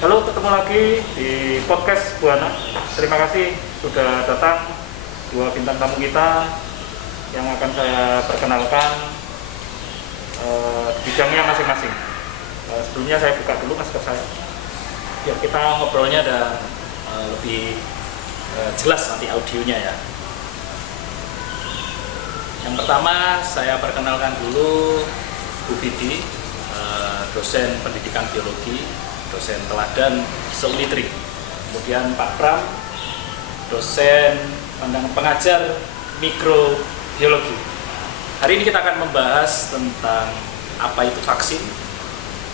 Halo, ketemu lagi di podcast Buana. Terima kasih sudah datang dua bintang tamu kita yang akan saya perkenalkan bidangnya masing-masing. Sebelumnya saya buka dulu masker saya, biar kita ngobrolnya ada lebih jelas nanti audionya ya. Yang pertama saya perkenalkan dulu Bu Vidi, dosen pendidikan biologi, dosen teladan Seunitri. Kemudian Pak Pram, dosen pengajar mikrobiologi. Hari ini kita akan membahas tentang apa itu vaksin,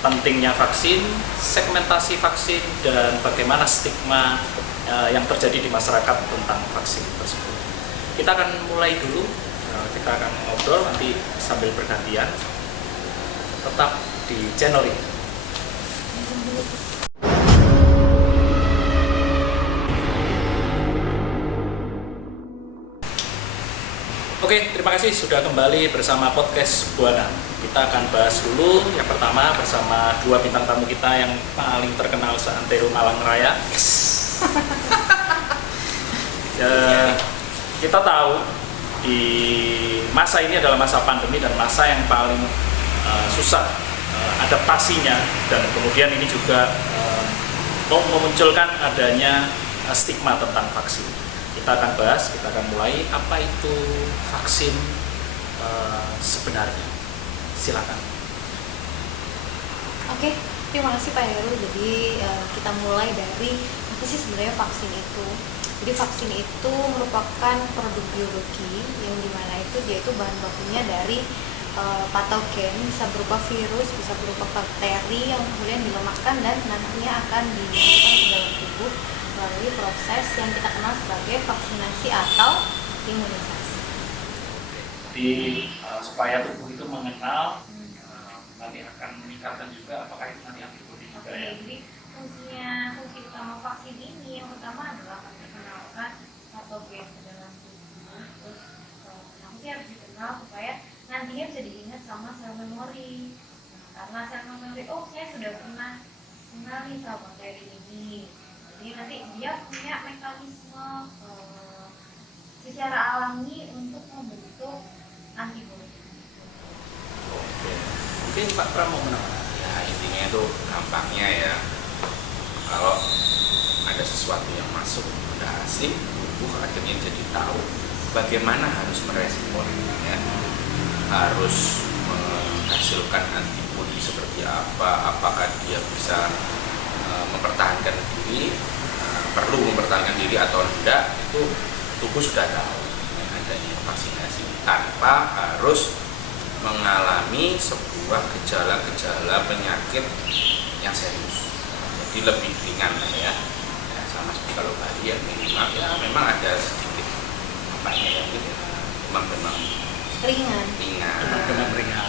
pentingnya vaksin, segmentasi vaksin, dan bagaimana stigma yang terjadi di masyarakat tentang vaksin tersebut. Kita akan mulai dulu, kita akan ngobrol nanti sambil bergantian. Tetap di channel ini. Oke, terima kasih sudah kembali bersama podcast Buana. Kita akan bahas dulu yang pertama bersama dua bintang tamu kita yang paling terkenal seantero Malang Raya. Kita tahu di masa ini adalah masa pandemi dan masa yang paling susah adaptasinya, dan kemudian ini juga memunculkan adanya stigma tentang vaksin. Kita akan bahas, kita akan mulai apa itu vaksin sebenarnya. Silakan. Oke, terima kasih Pak Heru. Jadi kita mulai dari apa sih sebenarnya vaksin itu. Jadi vaksin itu merupakan produk biologi yang dimana itu dia itu bahan bakunya dari patogen, bisa berupa virus, bisa berupa bakteri yang kemudian dilemahkan dan nantinya akan dimasukkan ke dalam tubuh melalui proses yang kita kenal sebagai vaksinasi atau imunisasi. Jadi supaya tubuh itu mengenal, nanti akan meningkatkan juga apakah itu nanti antibodi juga ya. Jadi fungsi utama vaksin ini yang pertama adalah mengenalkan patogen ke dalam tubuh. Terus fungsi harus dikenal supaya nantinya bisa diingat sama sel memori. Karena sel memori, saya sudah pernah mengenali sama bakteri ini. Jadi nanti dia punya mekanisme secara alami untuk membentuk antibodi. Oke. Mungkin Pak Pram mau menambahkan. Ya intinya itu gampangnya ya, kalau ada sesuatu yang masuk ke asing, tubuh akhirnya jadi tahu bagaimana harus meresponnya, harus menghasilkan antibodi seperti apa, apakah dia bisa mempertahankan diri, perlu mempertahankan diri atau tidak, itu tubuh sudah tahu adanya vaksinasi tanpa harus mengalami sebuah gejala-gejala penyakit yang serius. Jadi lebih ringan lah ya. Sama seperti kalau tadi ya, minimal ya memang ada sedikit demam ringan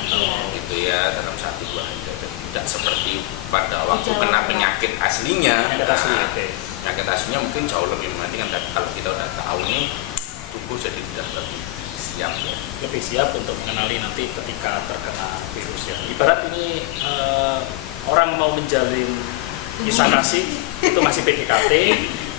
gitu ya dalam 1-2 hari. Tidak seperti pada waktu kena penyakit aslinya. Penyakit aslinya mungkin jauh lebih mematikan, tapi kalau kita udah tahu nih, tubuh jadi sudah lebih siap ya. Lebih siap untuk mengenali nanti ketika terkena virus ya. Ibarat ini orang mau menjalin kisah kasih itu masih PDKT,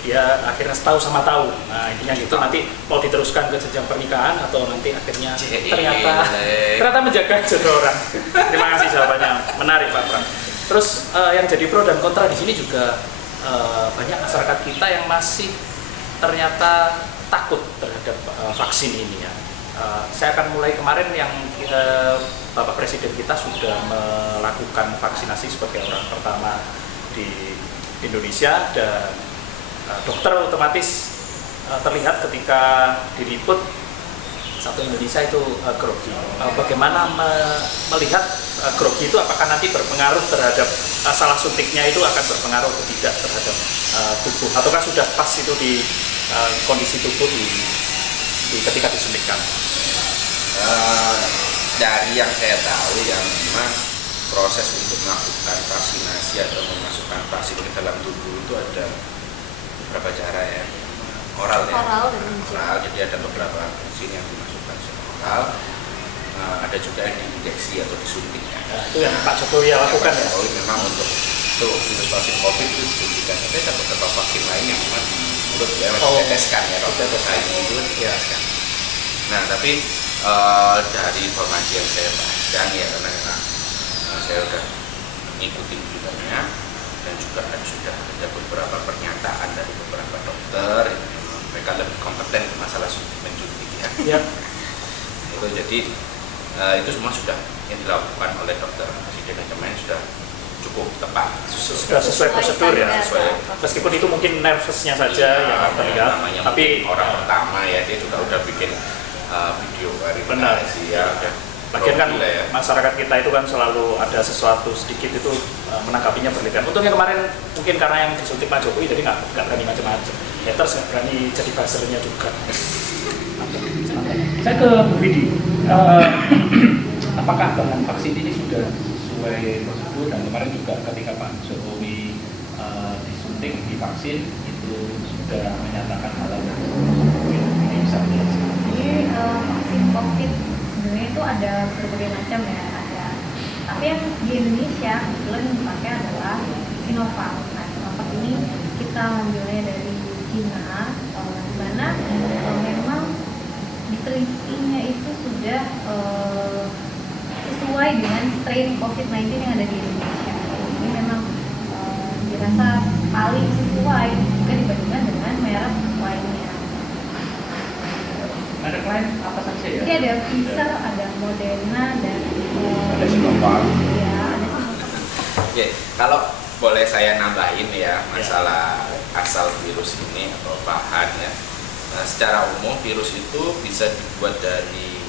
dia akhirnya tahu sama tahu. Nah intinya gitu, nanti mau diteruskan ke jenjang pernikahan atau nanti akhirnya ternyata menjaga jodoh orang. Terima kasih jawabannya, menarik Pak Pram. Terus yang jadi pro dan kontra di sini juga banyak masyarakat kita yang masih ternyata takut terhadap vaksin ini ya. Saya akan mulai kemarin yang Bapak Presiden kita sudah melakukan vaksinasi sebagai orang pertama di Indonesia, dan dokter otomatis terlihat ketika diliput satu Indonesia itu grogi. Bagaimana melihat grogi itu, apakah nanti berpengaruh terhadap salah suntiknya itu akan berpengaruh atau tidak terhadap tubuh, ataukah sudah pas itu di kondisi tubuh ketika disuntikkan? Dari yang saya tahu ya, memang proses untuk melakukan vaksinasi atau memasukkan vaksin ke dalam tubuh itu ada beberapa cara ya. Oral ya, oral, jadi ada beberapa vaksin yang dimasukkan secara oral, ada juga yang diinjeksi atau disuntik ya. Nah, itu yang Pak Jokowi lakukan ya? Jokowi memang untuk untuk virus vaksin COVID itu disuntikan. Tapi ada beberapa vaksin lain yang memang di mulut ya, masih diteteskan ya, kalau ini itu diteteskan. Nah, tapi dari informasi yang saya baca ya, karena saya udah mengikuti beritanya dan juga sudah ada beberapa pernyataan dari beberapa dokter yang memang mereka lebih kompeten di masalah mensuntik ya. Itu jadi itu semua sudah yang dilakukan oleh dokter presiden dan kemarin sudah cukup tepat, sudah sesuai prosedur ya. Meskipun itu mungkin nervousnya saja yang terlihat, tapi orang pertama ya dia juga udah bikin video verifikasi ya. Lagian kan masyarakat kita itu kan selalu ada sesuatu sedikit itu menanggapinya berlebihan. Untungnya kemarin mungkin karena yang disuntik Pak Jokowi jadi nggak berani macam-macam. Haters nggak berani jadi buzzernya juga. Saya ke Bu Vidi. Apakah dengan vaksin ini sudah sesuai prosedur, dan kemarin juga ketika Pak Jokowi disuntik, divaksin itu sudah menyatakan halal dan ini bisa menjelaskan. Jadi vaksin COVID sebenarnya itu ada berbagai macam ya, tapi yang di Indonesia kebetulan yang dipakai adalah Sinovac. Nah, Sinovac ini kita ambilnya dari Cina, di mana memang ditelitinya itu sudah sesuai dengan strain COVID-19 yang ada di Indonesia. Ini memang dirasa paling sesuai jika dibandingkan dengan merek lainnya. Merek lain apa saja ya? Jadi ada Pfizer, ada Moderna, dan ada Sinovac. Ya, ada Sinovac. Oke, kalau boleh saya nambahin ya masalah asal virus ini atau bahan ya. Nah, secara umum virus itu bisa dibuat dari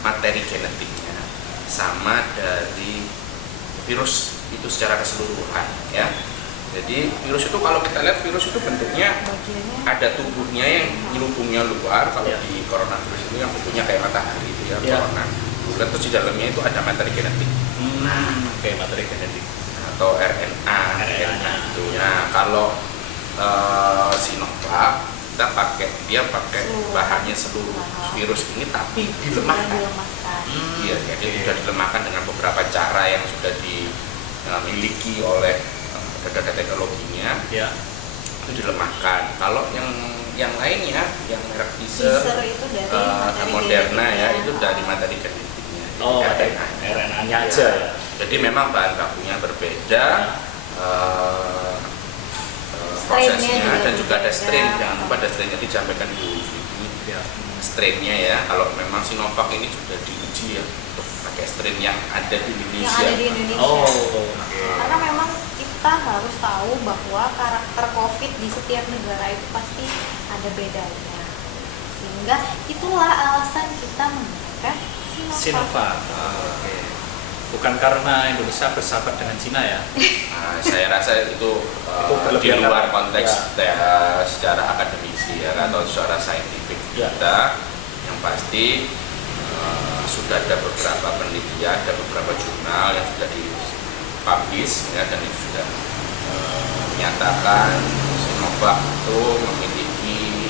materi genetiknya sama dari virus itu secara keseluruhan ya. Jadi virus itu kalau kita lihat virus itu bentuknya ada tubuhnya yang nyelubungnya luar. Kalau di coronavirus itu yang bentuknya kayak matahari itu ya, corona. Terus di dalamnya itu ada materi genetik. Kayak materi genetik atau RNA itu. Nah, kalau Sinovac kita pakai bahannya seluruh virus ini tapi dilemahkan. Iya, jadi sudah dilemahkan dengan beberapa cara yang sudah dimiliki oleh data teknologinya. Itu dilemahkan. Kalau yang lainnya, yang merek Pfizer itu dari Moderna ya, itu dari materi genetiknya. RNA-nya aja ya. Jadi memang bahan bakunya berbeda. Prosesnya dan juga ada strain, jangan lupa ada strainnya disampaikan di ini strainnya ya. Kalau memang Sinovac ini sudah diuji ya untuk pakai strain yang ada di Indonesia. Karena memang kita harus tahu bahwa karakter COVID di setiap negara itu pasti ada bedanya, sehingga itulah alasan kita menggunakan Sinovac. Bukan karena Indonesia bersahabat dengan Cina ya. Nah, saya rasa itu di luar konteks secara akademisi ya, atau secara saintifik kita. Yang pasti sudah ada beberapa penelitian, ada beberapa jurnal yang sudah dipublish ya, dan itu sudah menyatakan Sinovac itu memiliki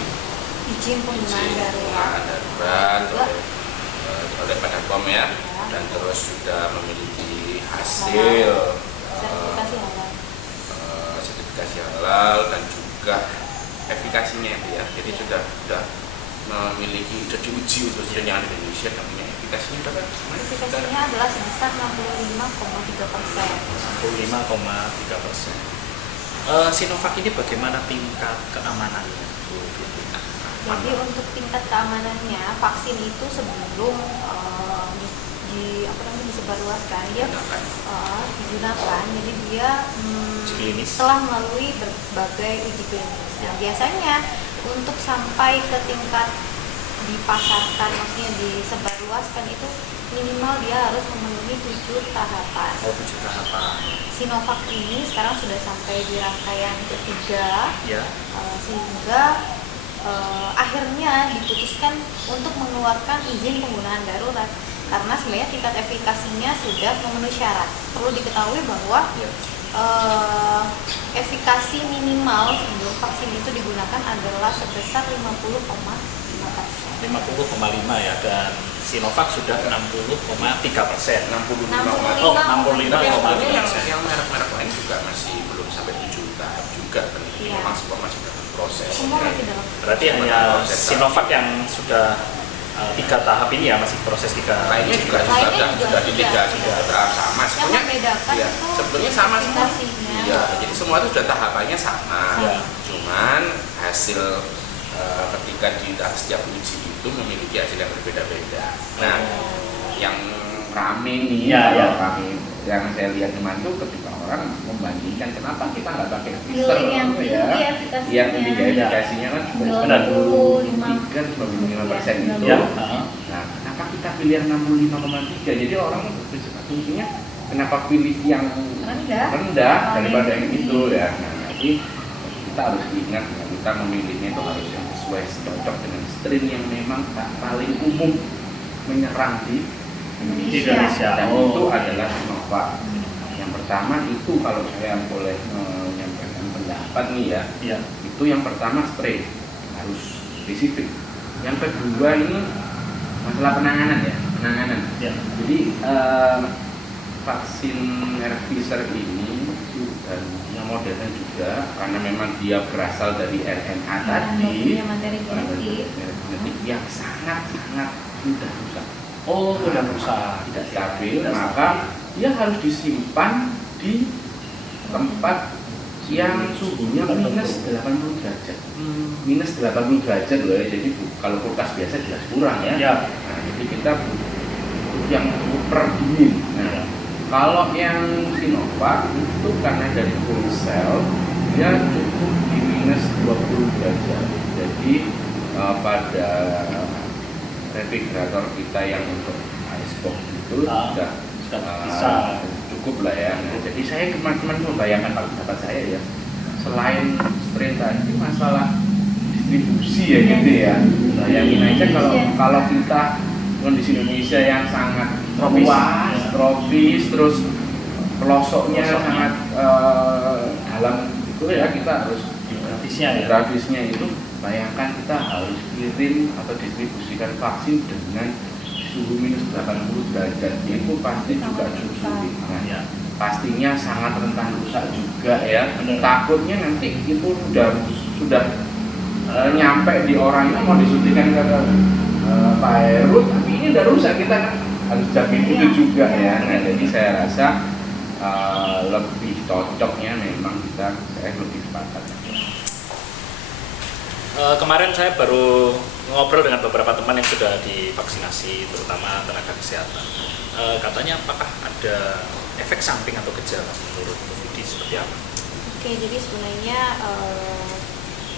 izin penggunaan darurat oleh Badan POM ya. Dan terus sudah memiliki hasil sertifikasi halal dan juga efikasinya itu ya. Jadi sudah memiliki, sudah diuji untuk yang di Indonesia dan punya efikasinya berapa? Efikasinya adalah sebesar 65,3%. 65,3%. Sinovac ini bagaimana tingkat keamanannya? Jadi untuk tingkat keamanannya, vaksin itu sebelum disebarluaskan dia digunakan, jadi dia telah melalui berbagai uji klinis. Nah, biasanya untuk sampai ke tingkat dipasarkan, maksudnya disebarluaskan itu minimal dia harus memenuhi 7 tahapan. 7 tahapan. Sinovac ini sekarang sudah sampai di rangkaian ketiga, sehingga akhirnya diputuskan untuk mengeluarkan izin penggunaan darurat. Karena sebenarnya tingkat efikasinya sudah memenuhi syarat. Perlu diketahui bahwa efikasi minimal sebelum vaksin itu digunakan adalah sebesar 50,5%. 50,5 ya, dan Sinovac sudah 60,3%. 65,3%. Oh, Tapi sebetulnya 65,3%. yang merek-merek lain juga masih belum sampai 7 tahap juga penelitian. Iya. Memang semua masih dalam proses. Semua masih dalam Berarti Semua hanya dalam proses. Sinovac yang sudah 3 tahap ini ya, masih proses 3. Lainnya juga Lainnya juga sudah di 3 sudah. tahap sama. yang Sebenarnya membedakan ya, itu sebetulnya sama semua. aplikasinya. Iya, jadi semua itu sudah tahapannya sama. Iya. Cuman hasil ketika di setiap uji itu memiliki hasil yang berbeda-beda. Nah, yang rame nih, Iya, kalau iya. rame yang saya lihat kemarin itu ketika orang membandingkan kenapa kita nggak pakai filter Pilih yang tinggi ya, efikasinya. yang tinggi efikasinya kan sudah 95% itu. Ya. Nah, kenapa kita pilih yang 65,3? Jadi orang asumsinya kenapa pilih yang rendah daripada yang itu ya. Nah, jadi kita harus ingat ya, kita memilihnya itu harus yang sesuai cocok dengan strain yang memang paling umum menyerang di Indonesia. Dan Oh. itu adalah Sinovac. Yang pertama itu kalau saya boleh menyampaikan pendapat nih ya, Iya. itu yang pertama strain harus spesifik. Yang kedua ini masalah penanganan ya, penanganan. Iya. Jadi vaksin merek Pfizer ini dan yang Moderna juga karena memang dia berasal dari RNA tadi, punya materi genetik. genetik yang sangat mudah rusak, Oh, udah rusak. tidak stabil, Tidak maka dia harus disimpan di tempat yang suhunya minus 80 derajat. Minus 80 derajat loh ya, jadi kalau kulkas biasa jelas kurang ya. Iya. Nah, jadi kita butuh yang super dingin. Nah, kalau yang Sinovac itu karena dari full cell dia cukup di minus 20 derajat. Jadi pada refrigerator kita yang untuk icebox itu sudah bisa. cukup lah ya. Nah, jadi saya teman-teman membayangkan kalau pendapat saya ya, selain strain tadi masalah distribusi ya gitu ya. Bayangin aja kalau kita kondisi Indonesia yang sangat luas, tropis, terus pelosoknya sangat dalam itu ya, kita harus grafisnya itu bayangkan kita harus kirim atau distribusikan vaksin dengan suhu minus 80 derajat, itu pasti juga cukup sulit. Nah, pastinya sangat rentan rusak juga ya. Takutnya nanti itu sudah nyampe di orang itu mau disuntikan ke Pak Heru, tapi ini udah rusak, kita kan harus jamin itu juga ya. Nah, jadi saya rasa lebih cocoknya memang saya lebih sepakat. Kemarin saya baru ngobrol dengan beberapa teman yang sudah divaksinasi, terutama tenaga kesehatan. Katanya apakah ada efek samping atau gejala menurut Bu Vidi seperti apa? Oke, jadi sebenarnya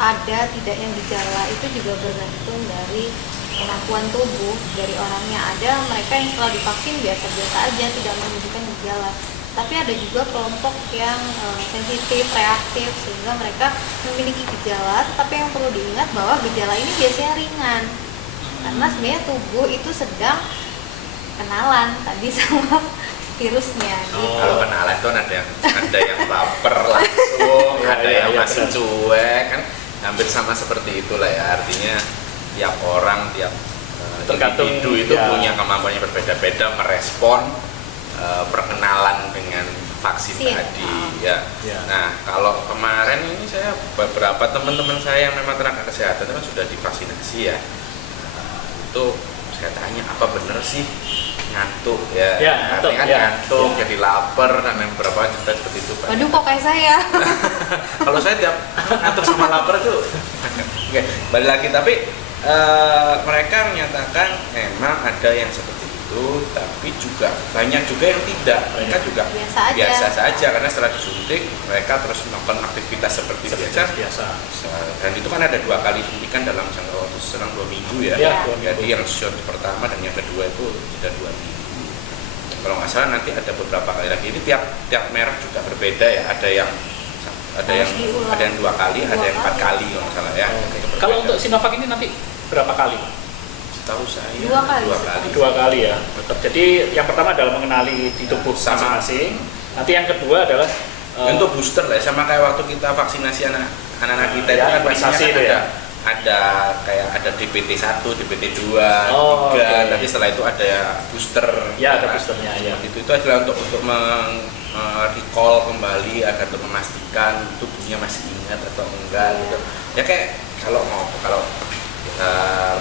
ada tidaknya gejala itu juga bergantung dari kemampuan tubuh dari orangnya. Ada mereka yang setelah divaksin biasa-biasa aja, tidak menunjukkan gejala. Tapi ada juga kelompok yang sensitif, reaktif, sehingga mereka memiliki gejala. Tetapi yang perlu diingat bahwa gejala ini biasanya ringan, karena sebenarnya tubuh itu sedang kenalan tadi sama virusnya. Gitu. Kalau kenalan itu ada yang baper langsung, ada yang masih cuek kan, hampir sama seperti itulah ya. Artinya tiap orang, tiap Tergantung, individu itu ya, punya kemampuannya berbeda-beda merespon perkenalan dengan vaksin tadi ya. Nah, kalau kemarin ini saya beberapa teman-teman saya yang memang tenaga kesehatan itu kan sudah divaksinasi ya. Itu saya tanya apa bener sih ngantuk ya? Artinya kan ngantuk, jadi lapar dan yang beberapa cerita seperti itu. Waduh, kok kayak saya? Kalau saya tiap ngantuk sama lapar tuh oke, balik lagi, tapi mereka menyatakan memang ada yang seperti itu, tapi juga banyak juga yang tidak. Mereka juga biasa saja karena setelah disuntik mereka terus melakukan aktivitas seperti biasa. Dan itu kan ada 2 kali suntikan dalam jangka waktu selang 2 minggu ya. Jadi yang shot pertama dan yang kedua itu sudah 2 minggu. Kalau nggak salah nanti ada beberapa kali lagi. Ini tiap merek juga berbeda ya. Ada yang 2 kali, ada yang 4 kali kalau nggak salah ya. Kalau untuk Sinovac ini nanti berapa kali, Pak? Tahu saya 2 kali. 2 kali ya. Jadi yang pertama adalah mengenali di tubuh masing-masing. Nanti yang kedua adalah untuk booster lah, sama kayak waktu kita vaksinasi anak-anak kita itu kan imunisasi vaksinnya kan itu ya. ada kayak ada DPT 1, DPT 2, Oh, 3, oke. tapi setelah itu ada booster. Ya, ada Nah, boosternya, ya. itu adalah untuk recall kembali agar untuk memastikan tubuhnya masih ingat atau enggak gitu. Ya kayak kalau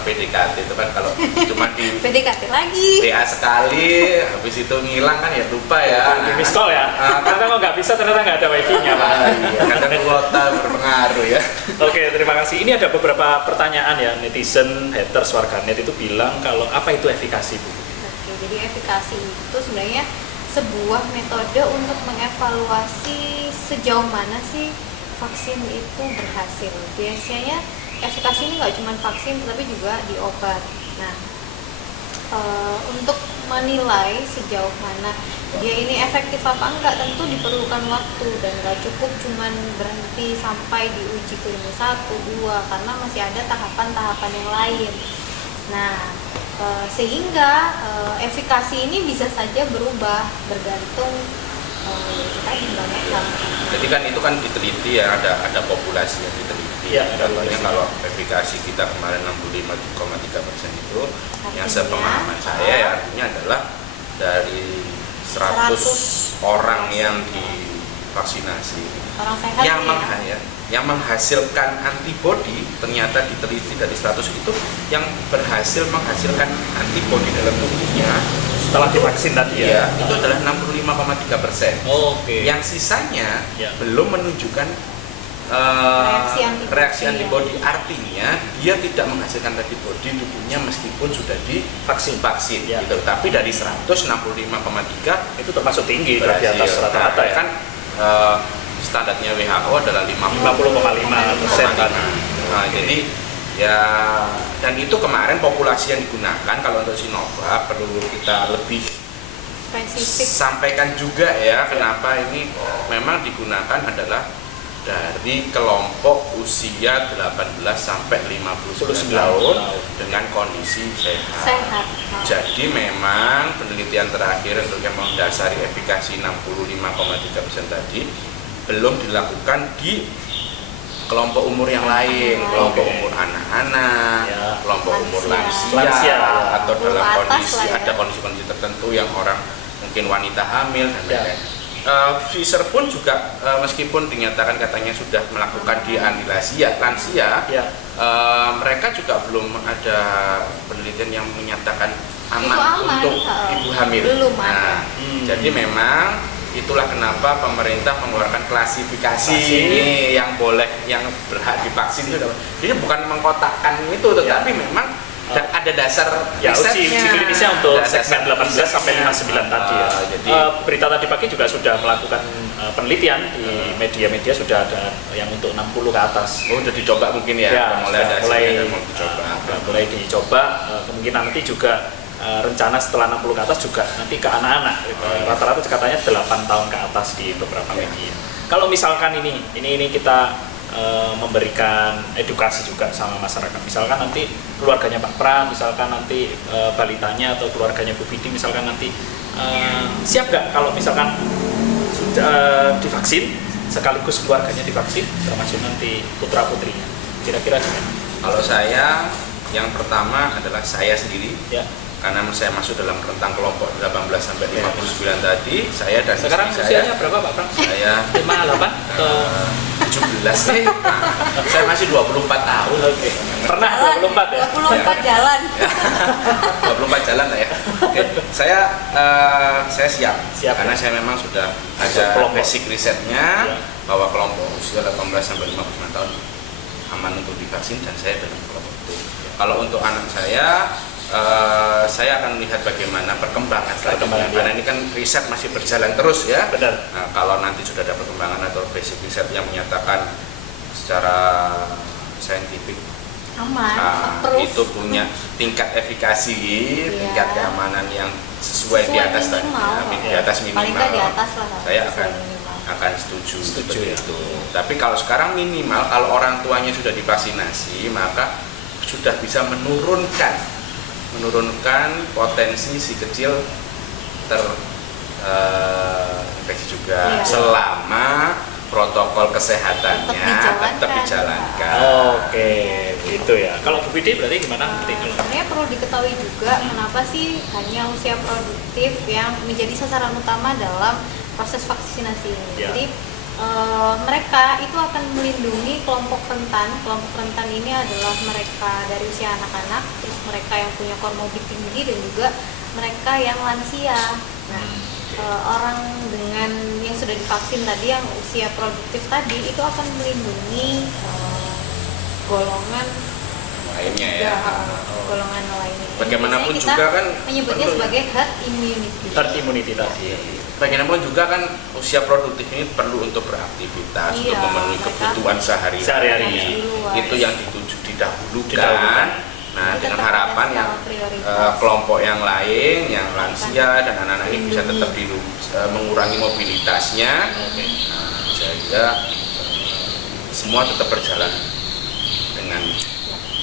PDKT itu kan kalau cuma di PDKT lagi. WA sekali, habis itu ngilang kan ya lupa ya. Di miss call ya. Karena kalau nggak bisa ternyata nggak ada wifi-nya, Pak. Iya, kadang kuota berpengaruh ya. Oke, terima kasih. Ini ada beberapa pertanyaan ya, netizen, haters, warganet itu bilang kalau apa itu efikasi, Bu? Oke, jadi efikasi itu sebenarnya sebuah metode untuk mengevaluasi sejauh mana sih vaksin itu berhasil. Biasanya efikasi ini nggak cuma vaksin, tetapi juga di obat. Nah, untuk menilai sejauh mana dia ini efektif apa enggak tentu diperlukan waktu dan nggak cukup cuman berhenti sampai di uji klinis 1, 2 karena masih ada tahapan-tahapan yang lain. Nah, sehingga efikasi ini bisa saja berubah bergantung tadi banyak. Jadi kan itu kan diteliti ya, ada populasi yang diteliti. Iya, ada Contohnya populasi. kalau efikasi kita kemarin 65,3% itu, yang Artinya, sepemahaman saya ya artinya adalah dari 100 orang yang divaksinasi Orang sehat yang ya. yang menghasilkan antibodi, ternyata diteliti dari 100 itu yang berhasil menghasilkan antibodi dalam tubuhnya Setelah divaksin tadi ya. itu adalah 65,3%. Oke. Yang sisanya Ya. belum menunjukkan reaksi antibodi, artinya dia tidak menghasilkan antibodi tubuhnya meskipun sudah divaksin Ya. gitu. Tapi dari 165,3 Itu termasuk tinggi, di berhasil. atas rata-rata Nah, ya. kan standarnya WHO adalah 50,5% tadi. Nah, jadi ya, dan itu kemarin populasi yang digunakan kalau untuk Sinovac perlu kita lebih Spesifik. sampaikan juga ya kenapa ini memang digunakan adalah dari kelompok usia 18 sampai 59 tahun dengan kondisi sehat. Jadi memang penelitian terakhir untuk yang mendasari efikasi 65,3% tadi belum dilakukan di kelompok umur yang lain, kelompok umur anak-anak, Ya. kelompok umur lansia, Lansia, ya. atau dalam Atas kondisi lah ya. ada kondisi-kondisi tertentu yang orang mungkin wanita hamil dan Ya. lain-lain. Pfizer pun juga meskipun dinyatakan katanya sudah melakukan di lansia, Ya. mereka juga belum ada penelitian yang menyatakan aman, Itu aman, untuk ibu hamil. belum Nah, ada. jadi memang itulah kenapa pemerintah mengeluarkan klasifikasi Vaksin. ini yang boleh, yang berhak divaksin itu. Jadi bukan mengkotakkan itu, tetapi memang ada dasar Ya, uji klinisnya untuk Ada segmen 18 sampai 59 tadi ya. Jadi Berita tadi pagi juga sudah melakukan penelitian di media-media, sudah ada yang untuk 60 ke atas. udah dicoba mungkin ya, Ya, mulai sudah ada mulai hasilnya dan mau dicoba. mulai dicoba. Kemungkinan nanti juga rencana setelah 60 ke atas juga nanti ke anak-anak. Rata-rata katanya 8 tahun ke atas di beberapa media. Kalau misalkan ini kita memberikan edukasi juga sama masyarakat. Misalkan nanti keluarganya Pak Pram, misalkan nanti balitanya atau keluarganya Bu Vidi, misalkan nanti siap nggak kalau misalkan sudah divaksin sekaligus keluarganya divaksin, termasuk nanti putra putrinya. Kira-kira gimana? Kalau saya, yang pertama adalah saya sendiri, Ya. karena saya masuk dalam rentang kelompok 18 sampai 59 tadi, saya dan Sekarang istri saya, usianya berapa Pak Pram? saya 58 atau 17 nih. Saya masih 24 tahun. Oke. Pernah 24 ya? 24 jalan. 24 jalan lah ya. Oke. Saya siap, Siap, karena ya. saya memang sudah Masuk ada kelompok. basic risetnya Ya. bahwa kelompok usia 18 sampai 59 tahun aman untuk divaksin dan saya dalam kelompok itu. Kalau untuk anak saya akan melihat bagaimana perkembangan selanjutnya, Perkembangan, karena ya. ini kan riset masih berjalan terus ya. Benar. Nah, kalau nanti sudah ada perkembangan atau basic riset yang menyatakan secara saintifik Aman, nah, approve. itu punya tingkat efikasi, tingkat keamanan yang sesuai di atas tadi, minimal. di atas minimal. Paling nggak di atas lah. Saya sesuai minimal. akan setuju Setuju, seperti ya. itu. Tapi kalau sekarang minimal, kalau orang tuanya sudah divaksinasi, maka sudah bisa menurunkan potensi si kecil terinfeksi juga, Iya. selama protokol kesehatannya Tetap dijalankan. tetap dijalankan. Oke, Gitu ya. Kalau Bu Vidi berarti gimana? Nanti kalau Sebenarnya perlu diketahui juga kenapa sih hanya usia produktif yang menjadi sasaran utama dalam proses vaksinasi ini. Ya. Jadi mereka itu akan melindungi kelompok rentan. Kelompok rentan ini adalah mereka dari usia anak-anak, terus mereka yang punya komorbid tinggi dan juga mereka yang lansia. Nah, orang dengan yang sudah divaksin tadi yang usia produktif tadi itu akan melindungi golongan lainnya ya. golongan lainnya. Bagaimanapun Biasanya kita juga kan menyebutnya perlu, sebagai herd immunity. herd immunity tadi. Bagaimanapun juga kan usia produktif ini perlu untuk beraktivitas, Iya, untuk memenuhi mereka kebutuhan sehari-hari. Harus di luar. Itu yang dituju didahulukan. Didahulukan. Nah, Itu dengan tetap harapan ada yang skala prioritas. kelompok yang lain, yang lansia dan anak-anak ini bisa tetap mengurangi mobilitasnya, Oke. sehingga semua tetap berjalan dengan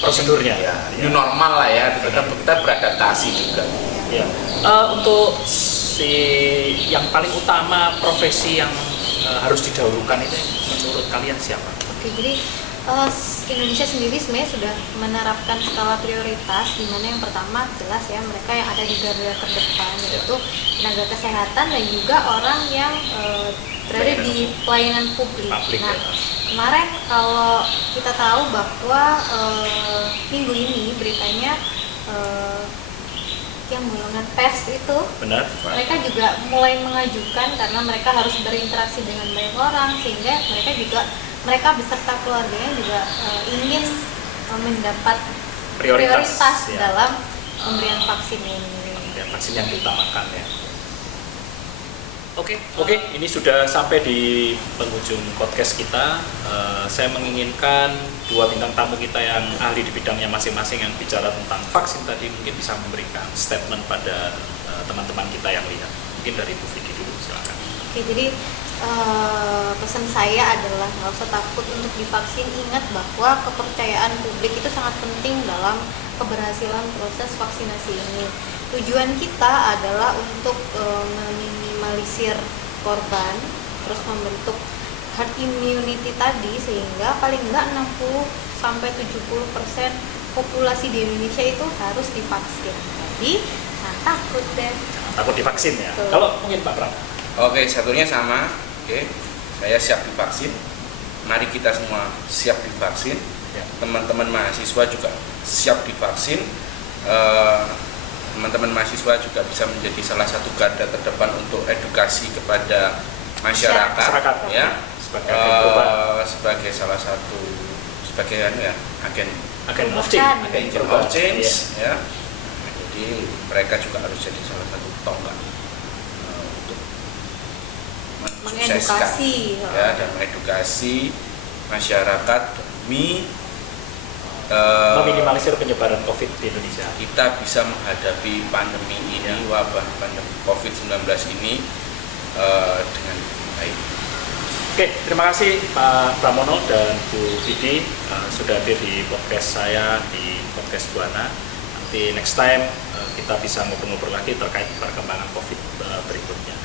Prosedurnya. ya, new normal lah ya. Tetap kita beradaptasi juga. Ya. Untuk si yang paling utama profesi yang harus didahulukan itu menurut kalian siapa? Oke, jadi Indonesia sendiri sebenarnya sudah menerapkan skala prioritas, di mana yang pertama jelas ya mereka yang ada di garda terdepan, yaitu tenaga kesehatan dan juga orang yang berada di pelayanan publik. Nah, kemarin kalau kita tahu bahwa minggu ini beritanya yang golongan pers itu Benar? mereka juga mulai mengajukan karena mereka harus berinteraksi dengan banyak orang, sehingga mereka beserta keluarganya juga ingin mendapat prioritas ya. dalam pemberian vaksin ini. Ya, vaksin yang diutamakan ya. Oke, ini sudah sampai di penghujung podcast kita. Saya menginginkan dua bintang tamu kita yang ahli di bidangnya masing-masing yang bicara tentang vaksin tadi mungkin bisa memberikan statement pada teman-teman kita yang lihat. Mungkin dari Bu Vidi dulu, silakan. Oke, jadi pesan saya adalah nggak usah takut untuk divaksin. Ingat bahwa kepercayaan publik itu sangat penting dalam keberhasilan proses vaksinasi ini. Tujuan kita adalah untuk meminimalisir korban, terus membentuk herd immunity tadi, sehingga paling enggak 60-70% populasi di Indonesia itu harus divaksin. Jadi jangan takut deh. Takut divaksin ya. Betul. Kalau mungkin Pak Pram. Oke, satunya sama. Oke, saya siap divaksin. Mari kita semua siap divaksin. Ya. Teman-teman mahasiswa juga siap divaksin. Teman-teman mahasiswa juga bisa menjadi salah satu garda terdepan untuk edukasi kepada masyarakat, ya, sebagai agen perubahan. sebagai salah satu agen of change, agent of change, ya. Jadi mereka juga harus jadi salah satu tonggak untuk mensukseskan, Mengedukasi, ya, dan mengedukasi masyarakat demi meminimalisir penyebaran COVID di Indonesia. kita bisa menghadapi pandemi ini, wabah pandemi COVID-19 ini dengan baik. Oke, terima kasih Pak Pramono dan Bu Vidi sudah hadir di podcast saya di podcast Buana. Nanti next time kita bisa ngobrol-ngobrol lagi terkait perkembangan COVID berikutnya.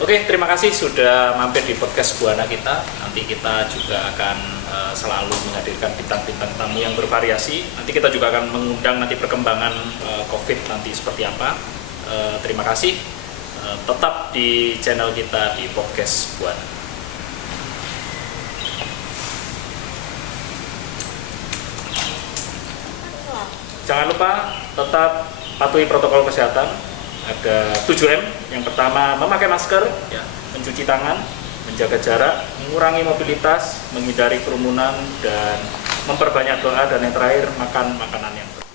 Oke, terima kasih sudah mampir di podcast Buana kita. Nanti kita juga akan selalu menghadirkan bintang-bintang tamu yang bervariasi. Nanti kita juga akan mengundang nanti perkembangan COVID nanti seperti apa. Terima kasih. Tetap di channel kita di podcast Buana. Jangan lupa tetap patuhi protokol kesehatan. Ada 7M. Yang pertama memakai masker, ya, mencuci tangan, menjaga jarak, mengurangi mobilitas, menghindari kerumunan, dan memperbanyak doa, dan yang terakhir makan makanan yang bersih.